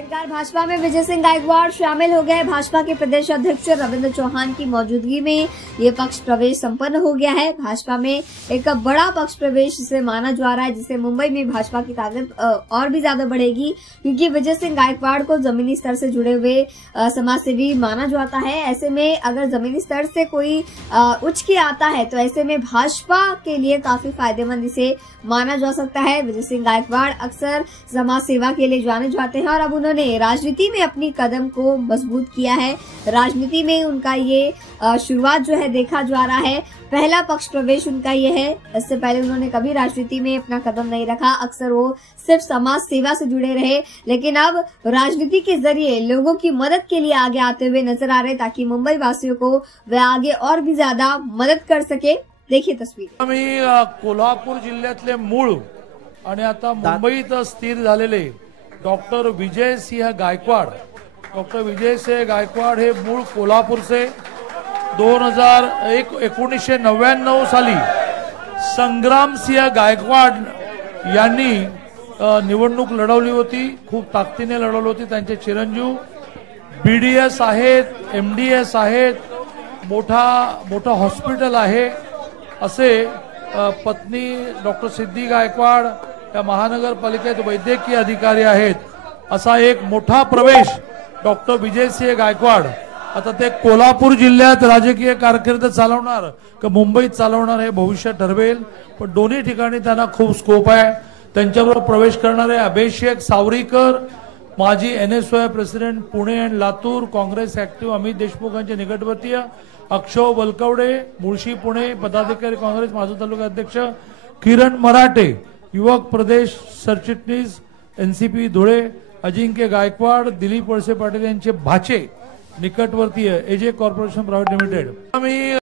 आखिरकार भाजपा में विजय सिंह गायकवाड़ शामिल हो गए। भाजपा के प्रदेश अध्यक्ष रविंद्र चौहान की मौजूदगी में ये पक्ष प्रवेश संपन्न हो गया है। भाजपा में एक बड़ा पक्ष प्रवेश इसे माना जा रहा है, जिससे मुंबई में भाजपा की ताकत और भी ज्यादा बढ़ेगी, क्योंकि विजय सिंह गायकवाड़ को जमीनी स्तर से जुड़े हुए समाजसेवी माना जाता है। ऐसे में अगर जमीनी स्तर से कोई उच्च की आता है तो ऐसे में भाजपा के लिए काफी फायदेमंद इसे माना जा सकता है। विजय सिंह गायकवाड़ अक्सर समाज सेवा के लिए जाने जाते हैं और अब उन्होंने राजनीति में अपनी कदम को मजबूत किया है। राजनीति में उनका ये शुरुआत जो है देखा जा रहा है। पहला पक्ष प्रवेश उनका ये है। इससे पहले उन्होंने कभी राजनीति में अपना कदम नहीं रखा, अक्सर वो सिर्फ समाज सेवा से जुड़े रहे, लेकिन अब राजनीति के जरिए लोगों की मदद के लिए आगे आते हुए नजर आ रहे, ताकि मुंबई वासियों को वे आगे और भी ज्यादा मदद कर सके। देखिए तस्वीर। मी कोल्हापूर जिल्ह्यातले मूळ आणि आता मुंबईत स्थिर झालेले डॉक्टर विजय सिंह गायकवाड। डॉक्टर विजय सिंह गायकवाड हे मूळ कोल्हापूरचे 1999 साली संग्राम सिंह गायकवाड यांनी निवडणूक लढवली होती, खूप ताकदीने लढवली होती। त्यांचे चिरंजीव BDS आहेत, MDS आहेत, मोठा हॉस्पिटल आहे। असे पत्नी डॉक्टर सिद्धी गायकवाड या महानगरपालिकेत वैद्यकीय अधिकारी आहेत। असा एक मोठा प्रवेश डॉक्टर विजय सिंह गायकवाड आता ते कोल्हापूर जिल्ह्यात राजकीय कारकीर्द चालवणार का मुंबईत चालवणार हे भविष्य ठरवेल, पण दोन्ही ठिकाणी त्यांना खूप स्कोप आहे। त्यांच्याबरोबर प्रवेश करणारे अभिषेक सावरीकर, माजी NSY प्रेसिडेंट पुणे आणि लातूर, काँग्रेस ऍक्टिव्ह अमित देशमुख यांचे निकटवर्तीय अक्षय वलकवडे, मुळशी पुणे पदाधिकारी काँग्रेस माजूल तालुका अध्यक्ष किरण मराठे, युवक प्रदेश सरचिटणीस NCP धुळे अजिंक्य गायकवाड, दिलीप वळसे पाटील यांचे भाचे निकटवर्तीय AJ कॉर्पोरेशन प्रायव्हेट लिमिटेड।